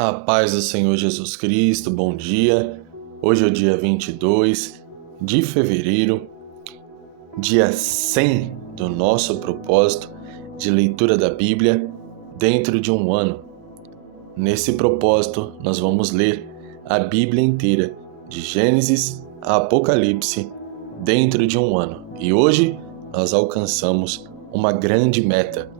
A paz do Senhor Jesus Cristo, bom dia. Hoje é o dia 22 de fevereiro, dia 100 do nosso propósito de leitura da Bíblia dentro de um ano. Nesse propósito, nós vamos ler a Bíblia inteira, de Gênesis a Apocalipse, dentro de um ano. E hoje nós alcançamos uma grande meta: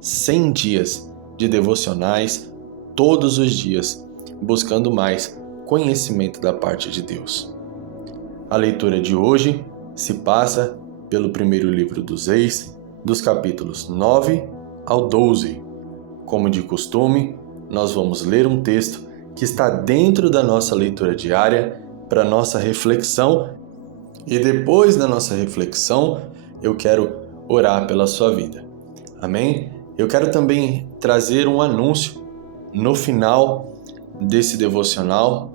100 dias de devocionais todos os dias, buscando mais conhecimento da parte de Deus. A leitura de hoje se passa pelo primeiro livro dos Reis, dos capítulos 9 ao 12. Como de costume, nós vamos ler um texto que está dentro da nossa leitura diária para nossa reflexão, e depois da nossa reflexão, eu quero orar pela sua vida. Amém? Eu quero também trazer um anúncio no final desse devocional,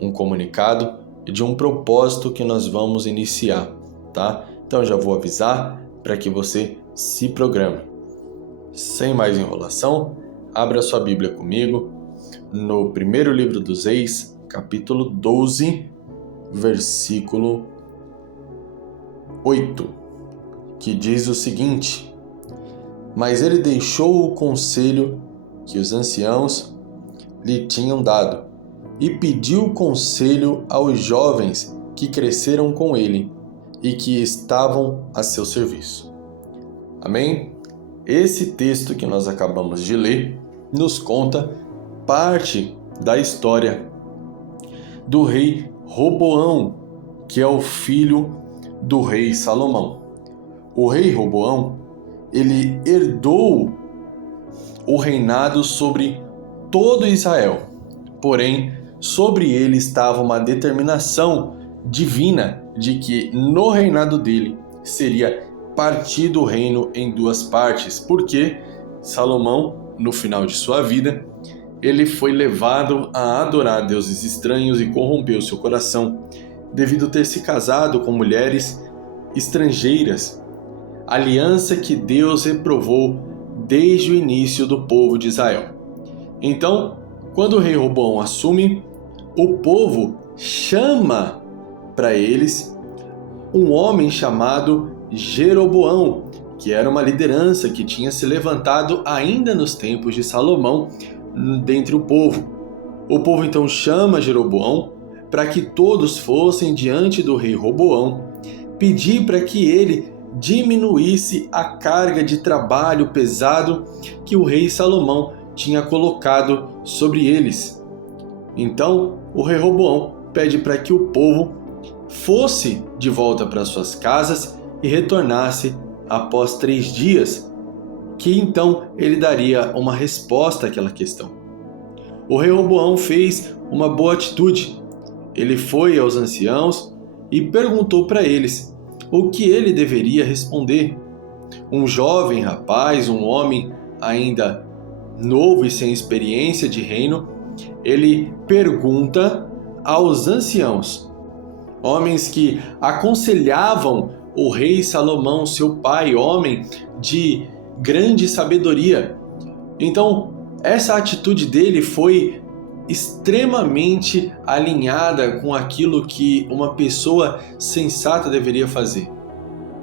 um comunicado de um propósito que nós vamos iniciar, tá? Então eu já vou avisar para que você se programe. Sem mais enrolação, abra sua Bíblia comigo no primeiro livro dos Reis, capítulo 12, versículo 8, que diz o seguinte: Mas ele deixou o conselho que os anciãos lhe tinham dado e pediu conselho aos jovens que cresceram com ele e que estavam a seu serviço. Amém? Esse texto que nós acabamos de ler nos conta parte da história do rei Roboão, que é o filho do rei Salomão. O rei Roboão, ele herdou o reinado sobre todo Israel. Porém, sobre ele estava uma determinação divina de que no reinado dele seria partido o reino em duas partes, porque Salomão, no final de sua vida, ele foi levado a adorar deuses estranhos e corrompeu seu coração, devido a ter se casado com mulheres estrangeiras, aliança que Deus reprovou desde o início do povo de Israel. Então, quando o rei Roboão assume, o povo chama para eles um homem chamado Jeroboão, que era uma liderança que tinha se levantado ainda nos tempos de Salomão dentre o povo. O povo então chama Jeroboão para que todos fossem diante do rei Roboão, pedir para que ele diminuísse a carga de trabalho pesado que o rei Salomão tinha colocado sobre eles. Então, o rei Roboão pede para que o povo fosse de volta para suas casas e retornasse após 3 dias, que então ele daria uma resposta àquela questão. O rei Roboão fez uma boa atitude. Ele foi aos anciãos e perguntou para eles o que ele deveria responder. Um jovem rapaz, um homem ainda novo e sem experiência de reino, ele pergunta aos anciãos, homens que aconselhavam o rei Salomão, seu pai, homem de grande sabedoria. Então, essa atitude dele foi extremamente alinhada com aquilo que uma pessoa sensata deveria fazer.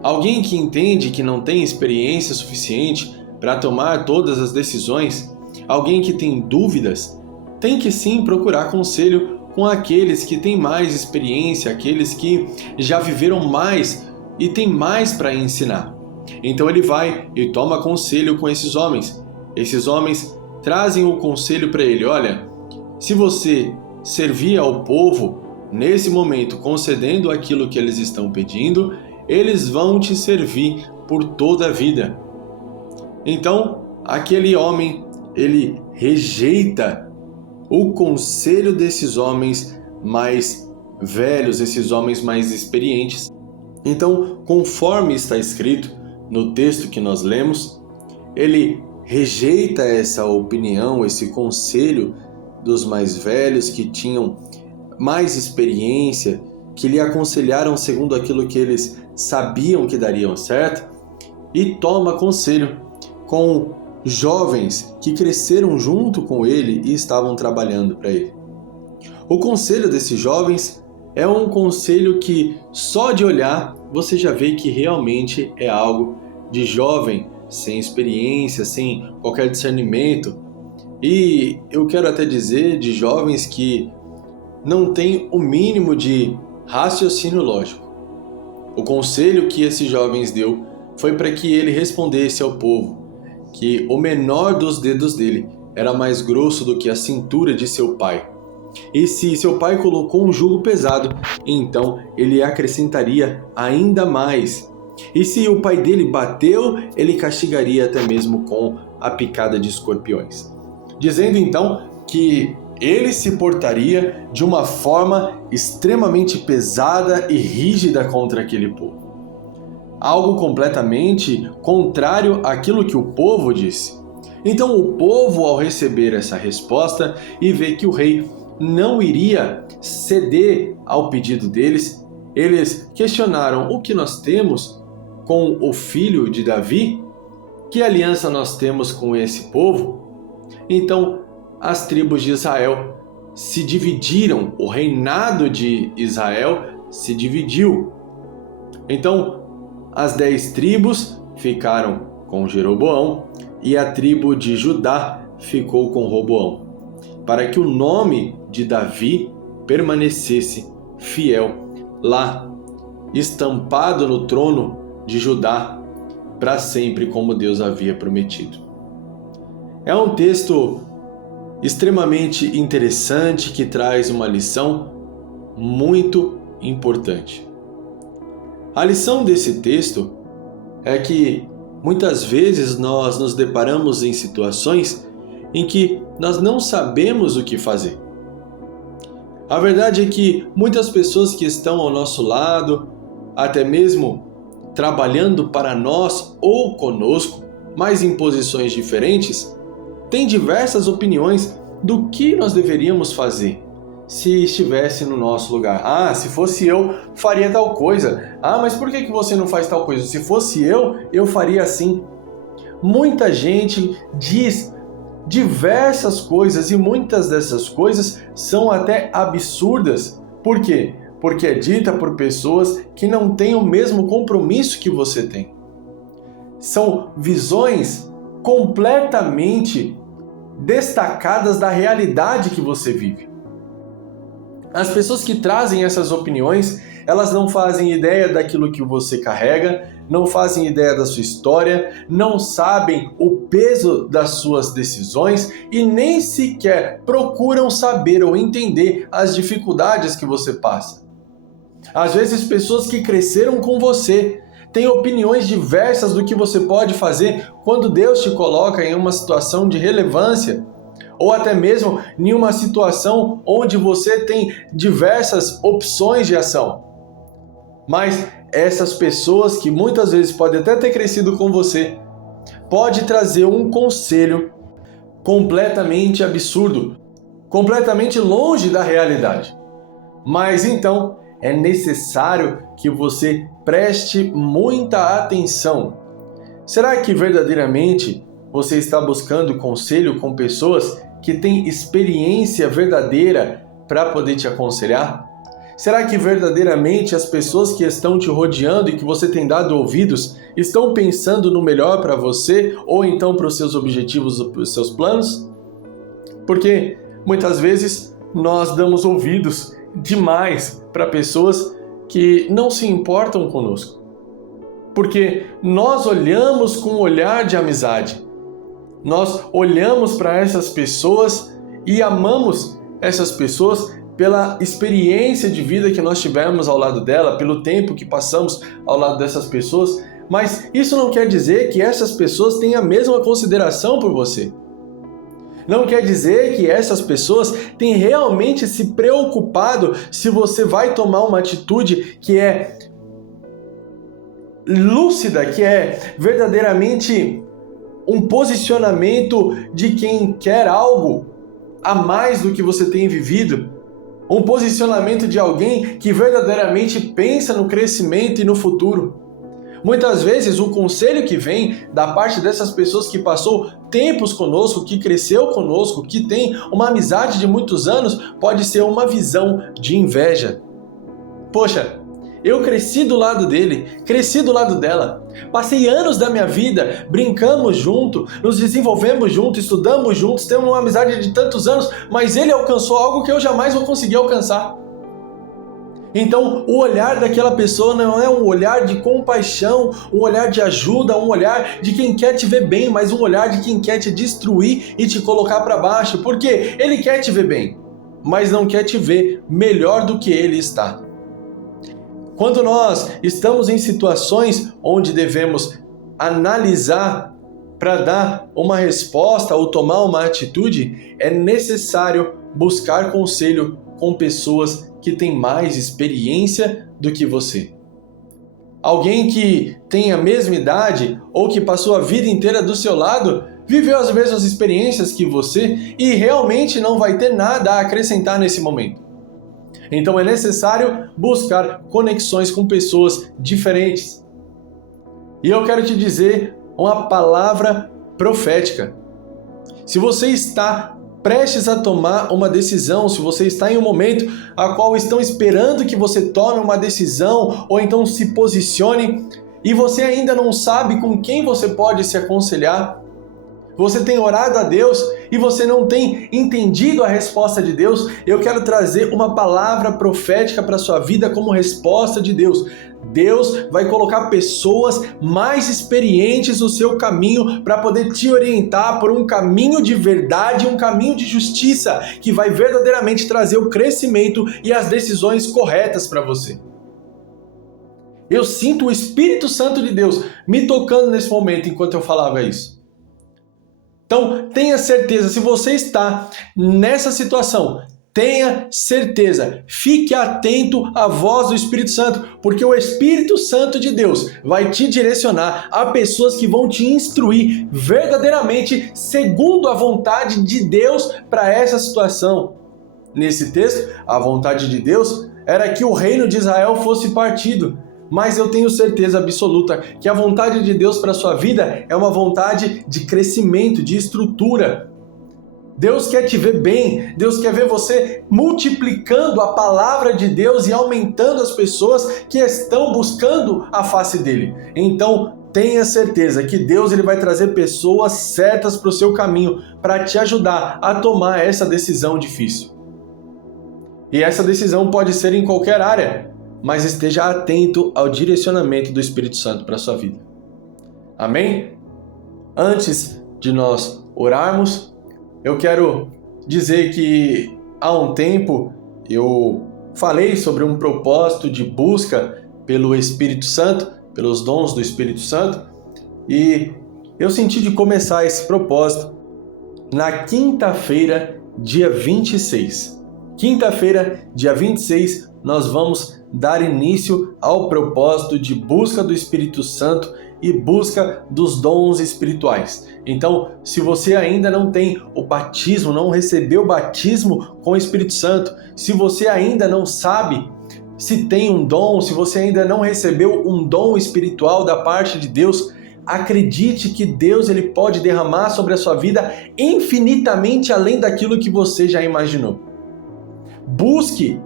Alguém que entende que não tem experiência suficiente para tomar todas as decisões, alguém que tem dúvidas, tem que sim procurar conselho com aqueles que têm mais experiência, aqueles que já viveram mais e têm mais para ensinar. Então ele vai e toma conselho com esses homens. Esses homens trazem o conselho para ele: olha, se você servir ao povo nesse momento, concedendo aquilo que eles estão pedindo, eles vão te servir por toda a vida. Então, aquele homem, ele rejeita o conselho desses homens mais velhos, esses homens mais experientes. Então, conforme está escrito no texto que nós lemos, ele rejeita essa opinião, esse conselho dos mais velhos que tinham mais experiência, que lhe aconselharam segundo aquilo que eles sabiam que dariam certo, e toma conselho com jovens que cresceram junto com ele e estavam trabalhando para ele. O conselho desses jovens é um conselho que só de olhar você já vê que realmente é algo de jovem, sem experiência, sem qualquer discernimento. E eu quero até dizer de jovens que não têm o mínimo de raciocínio lógico. O conselho que esses jovens deu foi para que ele respondesse ao povo que o menor dos dedos dele era mais grosso do que a cintura de seu pai. E se seu pai colocou um jugo pesado, então ele acrescentaria ainda mais. E se o pai dele bateu, ele castigaria até mesmo com a picada de escorpiões. Dizendo então que ele se portaria de uma forma extremamente pesada e rígida contra aquele povo. Algo completamente contrário àquilo que o povo disse. Então o povo, ao receber essa resposta e ver que o rei não iria ceder ao pedido deles, eles questionaram: o que nós temos com o filho de Davi? Que aliança nós temos com esse povo? Então as tribos de Israel se dividiram, o reinado de Israel se dividiu. Então as 10 tribos ficaram com Jeroboão e a tribo de Judá ficou com Roboão, para que o nome de Davi permanecesse fiel lá, estampado no trono de Judá para sempre, como Deus havia prometido. É um texto extremamente interessante que traz uma lição muito importante. A lição desse texto é que muitas vezes nós nos deparamos em situações em que nós não sabemos o que fazer. A verdade é que muitas pessoas que estão ao nosso lado, até mesmo trabalhando para nós ou conosco, mas em posições diferentes, têm diversas opiniões do que nós deveríamos fazer se estivesse no nosso lugar. Ah, se fosse eu, faria tal coisa. Ah, mas por que você não faz tal coisa? Se fosse eu faria assim. Muita gente diz diversas coisas e muitas dessas coisas são até absurdas. Por quê? Porque é dita por pessoas que não têm o mesmo compromisso que você tem. São visões completamente destacadas da realidade que você vive. As pessoas que trazem essas opiniões, elas não fazem ideia daquilo que você carrega, não fazem ideia da sua história, não sabem o peso das suas decisões e nem sequer procuram saber ou entender as dificuldades que você passa. Às vezes, pessoas que cresceram com você têm opiniões diversas do que você pode fazer quando Deus te coloca em uma situação de relevância, ou até mesmo em uma situação onde você tem diversas opções de ação. Mas essas pessoas que muitas vezes podem até ter crescido com você, pode trazer um conselho completamente absurdo, completamente longe da realidade. Mas então é necessário que você preste muita atenção. Será que verdadeiramente você está buscando conselho com pessoas que têm experiência verdadeira para poder te aconselhar? Será que verdadeiramente as pessoas que estão te rodeando e que você tem dado ouvidos estão pensando no melhor para você ou então para os seus objetivos ou para os seus planos? Porque muitas vezes nós damos ouvidos demais para pessoas que não se importam conosco. Porque nós olhamos com um olhar de amizade. Nós olhamos para essas pessoas e amamos essas pessoas pela experiência de vida que nós tivemos ao lado dela, pelo tempo que passamos ao lado dessas pessoas, mas isso não quer dizer que essas pessoas têm a mesma consideração por você. Não quer dizer que essas pessoas têm realmente se preocupado se você vai tomar uma atitude que é lúcida, que é verdadeiramente um posicionamento de quem quer algo a mais do que você tem vivido. Um posicionamento de alguém que verdadeiramente pensa no crescimento e no futuro. Muitas vezes o conselho que vem da parte dessas pessoas que passou tempos conosco, que cresceu conosco, que tem uma amizade de muitos anos, pode ser uma visão de inveja. Poxa, eu cresci do lado dele, cresci do lado dela, passei anos da minha vida, brincamos junto, nos desenvolvemos juntos, estudamos juntos, temos uma amizade de tantos anos, mas ele alcançou algo que eu jamais vou conseguir alcançar. Então, o olhar daquela pessoa não é um olhar de compaixão, um olhar de ajuda, um olhar de quem quer te ver bem, mas um olhar de quem quer te destruir e te colocar para baixo. Por quê? Ele quer te ver bem, mas não quer te ver melhor do que ele está. Quando nós estamos em situações onde devemos analisar para dar uma resposta ou tomar uma atitude, é necessário buscar conselho com pessoas que têm mais experiência do que você. Alguém que tem a mesma idade ou que passou a vida inteira do seu lado, viveu as mesmas experiências que você e realmente não vai ter nada a acrescentar nesse momento. Então é necessário buscar conexões com pessoas diferentes. E eu quero te dizer uma palavra profética. Se você está prestes a tomar uma decisão, se você está em um momento a qual estão esperando que você tome uma decisão ou então se posicione e você ainda não sabe com quem você pode se aconselhar, você tem orado a Deus e você não tem entendido a resposta de Deus, eu quero trazer uma palavra profética para a sua vida como resposta de Deus. Deus vai colocar pessoas mais experientes no seu caminho para poder te orientar por um caminho de verdade, um caminho de justiça, que vai verdadeiramente trazer o crescimento e as decisões corretas para você. Eu sinto o Espírito Santo de Deus me tocando nesse momento enquanto eu falava isso. Então, tenha certeza, se você está nessa situação, tenha certeza, fique atento à voz do Espírito Santo, porque o Espírito Santo de Deus vai te direcionar a pessoas que vão te instruir verdadeiramente segundo a vontade de Deus para essa situação. Nesse texto, a vontade de Deus era que o reino de Israel fosse partido. Mas eu tenho certeza absoluta que a vontade de Deus para a sua vida é uma vontade de crescimento, de estrutura. Deus quer te ver bem, Deus quer ver você multiplicando a palavra de Deus e aumentando as pessoas que estão buscando a face dele. Então, tenha certeza que Deus ele vai trazer pessoas certas para o seu caminho para te ajudar a tomar essa decisão difícil. E essa decisão pode ser em qualquer área, mas esteja atento ao direcionamento do Espírito Santo para a sua vida. Amém? Antes de nós orarmos, eu quero dizer que há um tempo eu falei sobre um propósito de busca pelo Espírito Santo, pelos dons do Espírito Santo, e eu senti de começar esse propósito na quinta-feira, dia 26. Quinta-feira, dia 26, nós vamos dar início ao propósito de busca do Espírito Santo e busca dos dons espirituais. Então, se você ainda não tem o batismo, não recebeu o batismo com o Espírito Santo, se você ainda não sabe se tem um dom, se você ainda não recebeu um dom espiritual da parte de Deus, acredite que Deus ele pode derramar sobre a sua vida infinitamente além daquilo que você já imaginou. Busque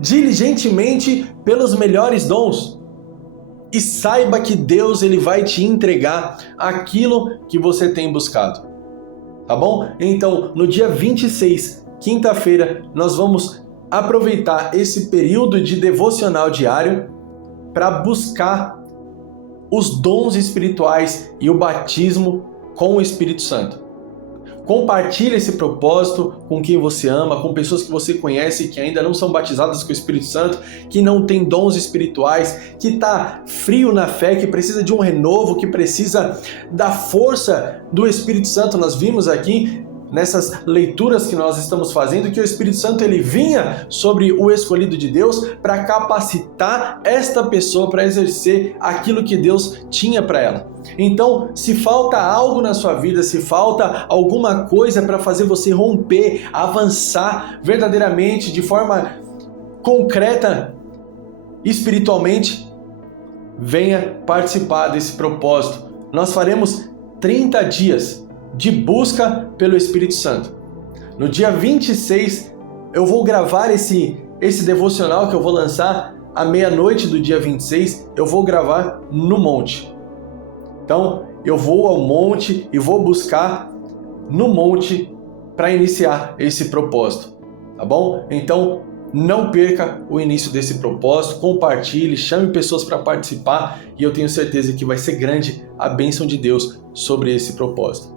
diligentemente pelos melhores dons e saiba que Deus ele vai te entregar aquilo que você tem buscado. Tá bom? Então, no dia 26, quinta-feira, nós vamos aproveitar esse período de devocional diário para buscar os dons espirituais e o batismo com o Espírito Santo. Compartilhe esse propósito com quem você ama, com pessoas que você conhece que ainda não são batizadas com o Espírito Santo, que não tem dons espirituais, que está frio na fé, que precisa de um renovo, que precisa da força do Espírito Santo. Nós vimos aqui nessas leituras que nós estamos fazendo que o Espírito Santo ele vinha sobre o escolhido de Deus para capacitar esta pessoa para exercer aquilo que Deus tinha para ela. Então, se falta algo na sua vida, se falta alguma coisa para fazer você romper, avançar verdadeiramente de forma concreta, espiritualmente, venha participar desse propósito. Nós faremos 30 dias de busca pelo Espírito Santo. No dia 26, eu vou gravar esse devocional que eu vou lançar à meia-noite do dia 26, eu vou gravar no monte. Então, eu vou ao monte e vou buscar no monte para iniciar esse propósito, tá bom? Então, não perca o início desse propósito, compartilhe, chame pessoas para participar e eu tenho certeza que vai ser grande a bênção de Deus sobre esse propósito.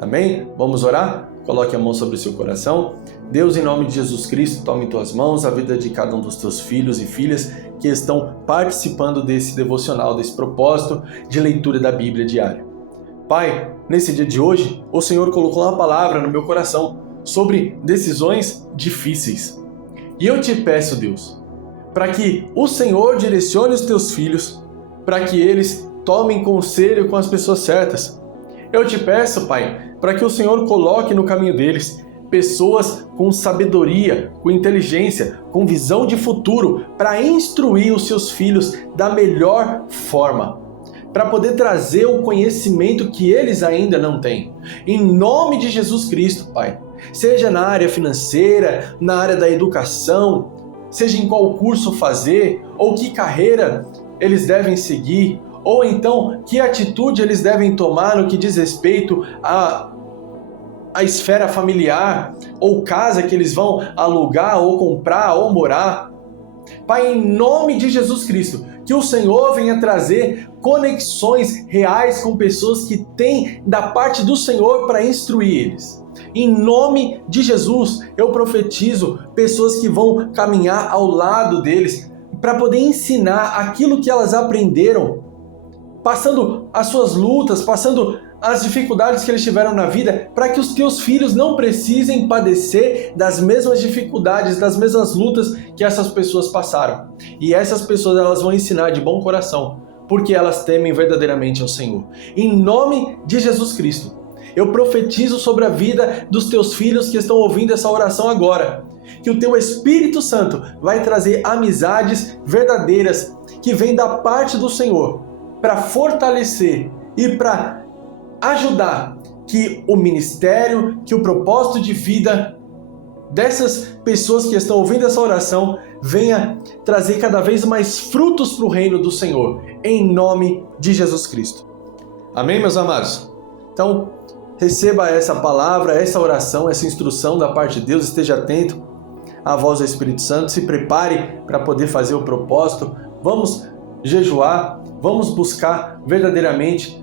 Amém? Vamos orar? Coloque a mão sobre o seu coração. Deus, em nome de Jesus Cristo, tome em tuas mãos a vida de cada um dos teus filhos e filhas que estão participando desse devocional, desse propósito de leitura da Bíblia diária. Pai, nesse dia de hoje, o Senhor colocou uma palavra no meu coração sobre decisões difíceis. E eu te peço, Deus, para que o Senhor direcione os teus filhos, para que eles tomem conselho com as pessoas certas. Eu te peço, Pai, para que o Senhor coloque no caminho deles pessoas com sabedoria, com inteligência, com visão de futuro, para instruir os seus filhos da melhor forma, para poder trazer o conhecimento que eles ainda não têm. Em nome de Jesus Cristo, Pai, seja na área financeira, na área da educação, seja em qual curso fazer, ou que carreira eles devem seguir, ou então que atitude eles devem tomar no que diz respeito à esfera familiar, ou casa que eles vão alugar, ou comprar, ou morar. Pai, em nome de Jesus Cristo, que o Senhor venha trazer conexões reais com pessoas que têm da parte do Senhor para instruir eles. Em nome de Jesus, eu profetizo pessoas que vão caminhar ao lado deles para poder ensinar aquilo que elas aprenderam, passando as suas lutas, passando as dificuldades que eles tiveram na vida, para que os teus filhos não precisem padecer das mesmas dificuldades, das mesmas lutas que essas pessoas passaram. E essas pessoas elas vão ensinar de bom coração, porque elas temem verdadeiramente ao Senhor. Em nome de Jesus Cristo, eu profetizo sobre a vida dos teus filhos que estão ouvindo essa oração agora, que o teu Espírito Santo vai trazer amizades verdadeiras que vêm da parte do Senhor para fortalecer e para ajudar que o ministério, que o propósito de vida dessas pessoas que estão ouvindo essa oração venha trazer cada vez mais frutos para o reino do Senhor, em nome de Jesus Cristo. Amém, meus amados? Então, receba essa palavra, essa oração, essa instrução da parte de Deus, esteja atento à voz do Espírito Santo, se prepare para poder fazer o propósito. Vamos jejuar, vamos buscar verdadeiramente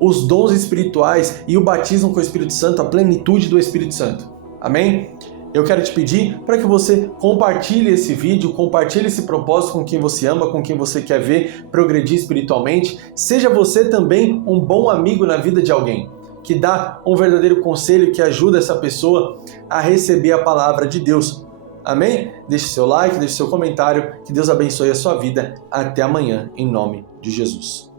os dons espirituais e o batismo com o Espírito Santo, a plenitude do Espírito Santo. Amém? Eu quero te pedir para que você compartilhe esse vídeo, compartilhe esse propósito com quem você ama, com quem você quer ver progredir espiritualmente. Seja você também um bom amigo na vida de alguém, que dá um verdadeiro conselho, que ajuda essa pessoa a receber a palavra de Deus. Amém? Deixe seu like, deixe seu comentário, que Deus abençoe a sua vida. Até amanhã, em nome de Jesus.